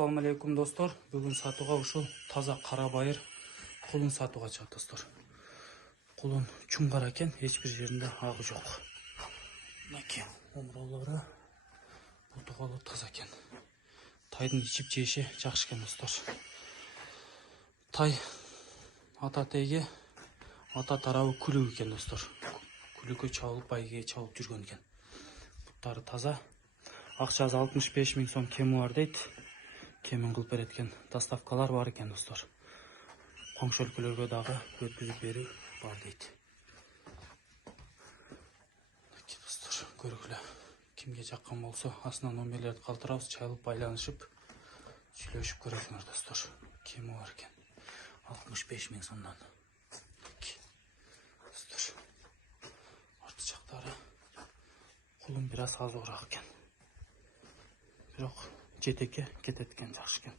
Assalamu alaikum dostlar. Bugün сатуға ушул таза кара байыр кулун сатуға чыгат достор. Кулун чуңгар экен, эч бир жеринде агы жок. Мынакей омуролору бутуголу таза экен. Тайдын ичип жеши жакшы экен достор. Тай ата теги, ата тарабы күлүк экен достор. Күлүккө чабылып, байгеге чабылып жүргөн экен. Буттары таза. Акчасы 65 000 сом кеми бар дейт. Кемин кылып берет экен. Доставкалар бар экен достор. Коңшу өлкөлөргө дагы өткүзүп берүү бар дейт. Достор, көргүлө. Кимге жаккан болсо, астынан номерлерди калтырабыз, чайлып байланышып, сүйлөшүп көрөсүңөр достор. Кеми бар экен. 65 000 сомдон. Достор. Арты жактары кулун бир аз азыраак экен. Бирок жетекке кетет экен, жакшы экен.